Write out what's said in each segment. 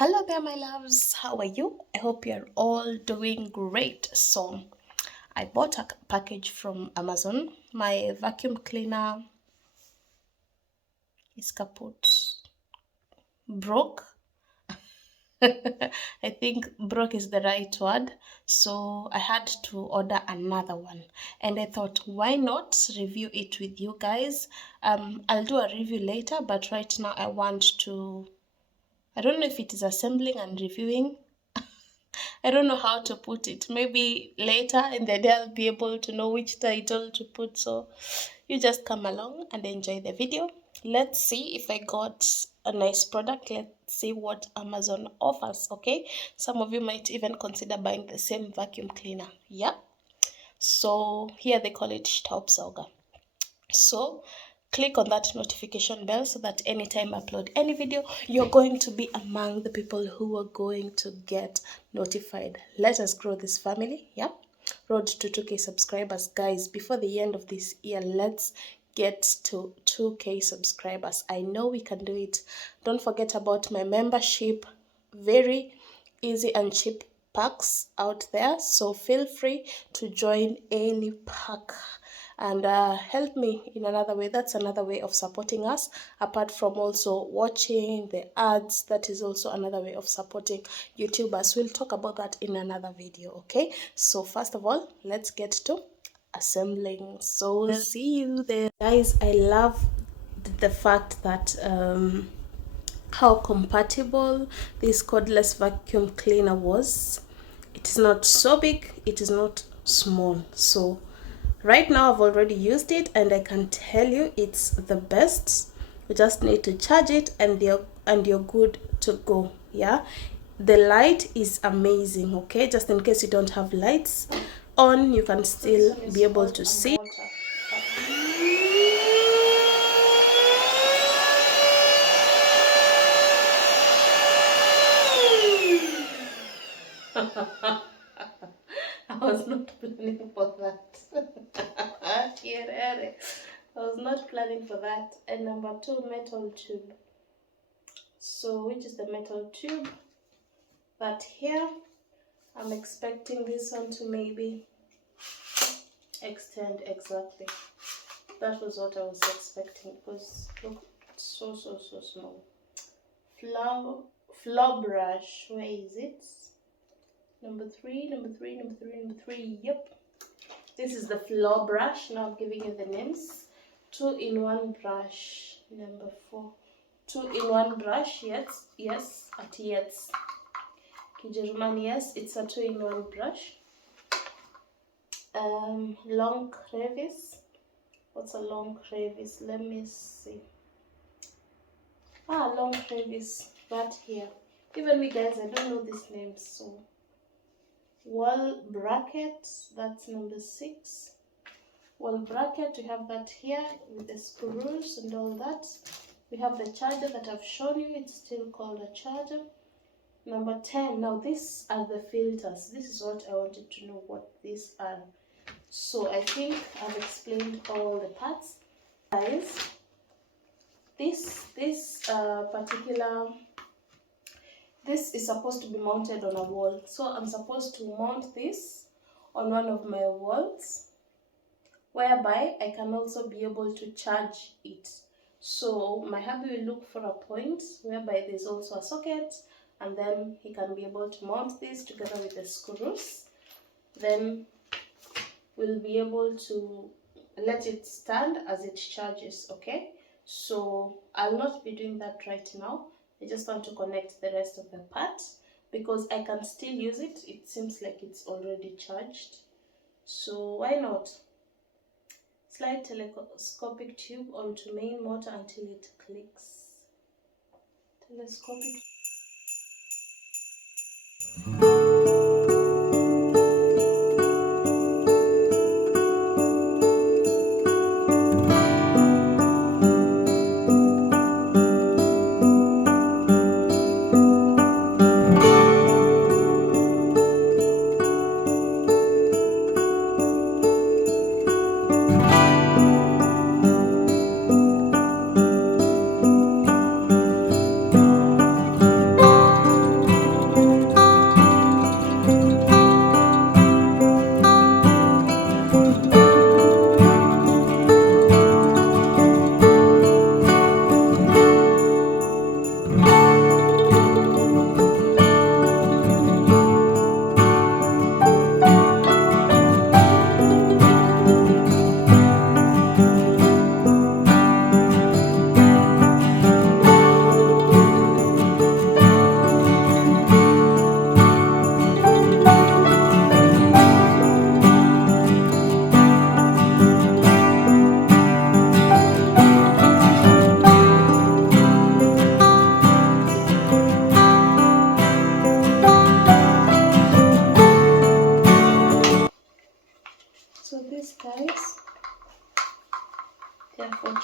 Hello there, my loves. How are you? I hope you're all doing great. So, I bought a package from Amazon. My vacuum cleaner is kaput. Broke. I think broke is the right word. So, I had to order another one. And I thought, why not review it with you guys? I'll do a review later, but right now I don't know if it is assembling and reviewing. I don't know how to put it. Maybe later in the day I'll be able to know which title to put. So you just come along and enjoy the video. Let's see if I got a nice product. Let's see what Amazon offers. Okay, some of you might even consider buying the same vacuum cleaner. Yeah, so here they call it Staubsauger. So click on that notification bell so that anytime I upload any video, you're going to be among the people who are going to get notified. Let us grow this family. Yeah, road to 2k subscribers, guys. Before the end of this year, let's get to 2k subscribers. I know we can do it. Don't forget about my membership. Very easy and cheap packs out there, so feel free to join any pack and help me in another way. That's another way of supporting us, apart from also watching the ads. That is also another way of supporting YouTubers. We'll talk about that in another video. Okay, so first of all, let's get to assembling. So see you there, guys. I love the fact that how compatible this cordless vacuum cleaner was. It is not so big, it is not small. So right now I've already used it and I can tell you it's the best. You just need to charge it and you're good to go. Yeah, the light is amazing. Okay, just in case you don't have lights on, you can still be able to see. I was not planning for that. I was not planning for that. And number 2, metal tube. So which is the metal tube? That here, I'm expecting this one to maybe extend exactly. That was what I was expecting. It was look so small. Floor brush. Where is it? Number 3. Yep. This is the floor brush. Now I'm giving you the names. 2-in-1 brush. Number 4. 2-in-1 brush. Yes. At yes. Kijerumani, yes. It's a 2-in-1 brush. Long crevice. What's a long crevice? Let me see. Long crevice. Right here. Even me, guys, I don't know these names. So wall bracket. That's number 6. Wall bracket, we have that here with the screws and all that. We have the charger that I've shown you. It's still called a charger. Number 10. Now these are the filters. This is what I wanted to know what these are. So I think I've explained all the parts. Guys, this is supposed to be mounted on a wall. So I'm supposed to mount this on one of my walls, whereby I can also be able to charge it. So my hubby will look for a point whereby there's also a socket, and then he can be able to mount this together with the screws. Then we'll be able to let it stand as it charges. Okay, so I'll not be doing that right now. I just want to connect the rest of the part because I can still use it. It seems like it's already charged, so why not? Slide telescopic tube onto main motor until it clicks. Telescopic.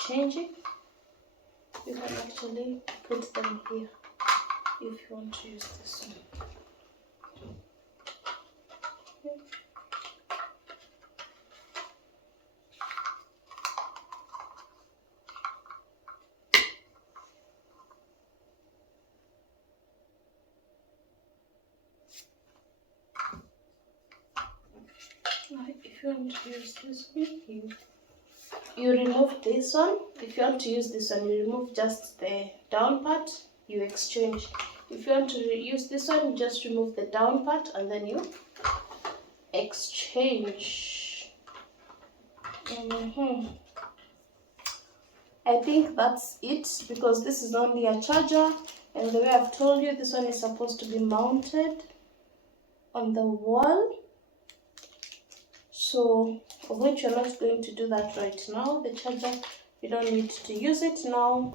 changing, you can actually put them here if you want to use this one. If you want to use this one, you remove this one. If you want to use this one, you remove just the down part, you exchange. If you want to use this one, you just remove the down part and then you exchange. I think that's it, because this is only a charger, and the way I've told you, this one is supposed to be mounted on the wall. So of which you're not going to do that right now. The charger, you don't need to use it now.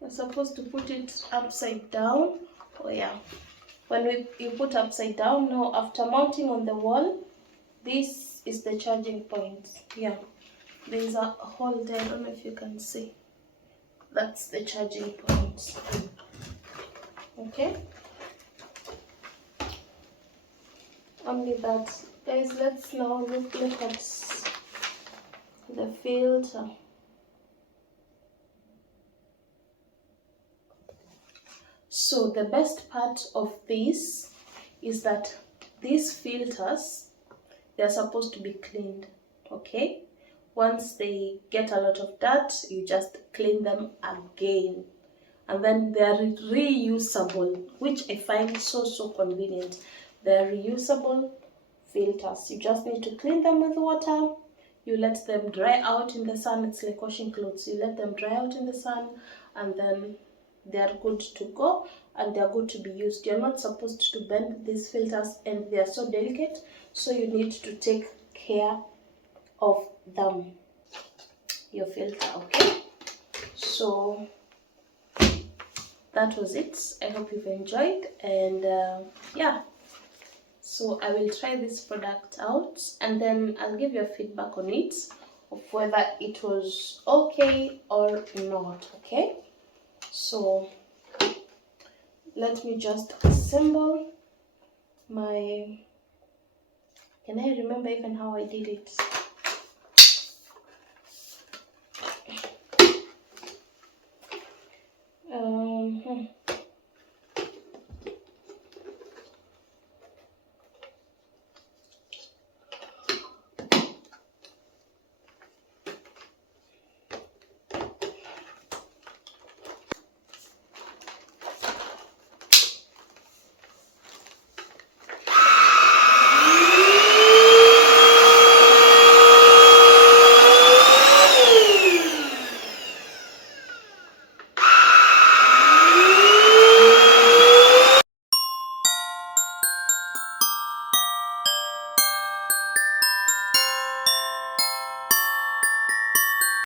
You're supposed to put it upside down. Oh yeah, when you put upside down, now after mounting on the wall, this is the charging point. Yeah, there's a hole there, I don't know if you can see. That's the charging point. Okay, only that. Guys, let's now look at the filter. So the best part of this is that these filters, they're supposed to be cleaned. Okay, once they get a lot of dirt, you just clean them again, and then they are reusable, which I find so convenient. They're reusable filters. You just need to clean them with water. You let them dry out in the sun. It's like washing clothes. You let them dry out in the sun, and then they are good to go, and they are good to be used. You're not supposed to bend these filters, and they are so delicate, so you need to take care of them, your filter. Okay, so that was it. I hope you've enjoyed, and yeah, so I will try this product out, and then I'll give you a feedback on it, of whether it was okay or not. Okay, so let me just assemble my, can I remember even how I did it?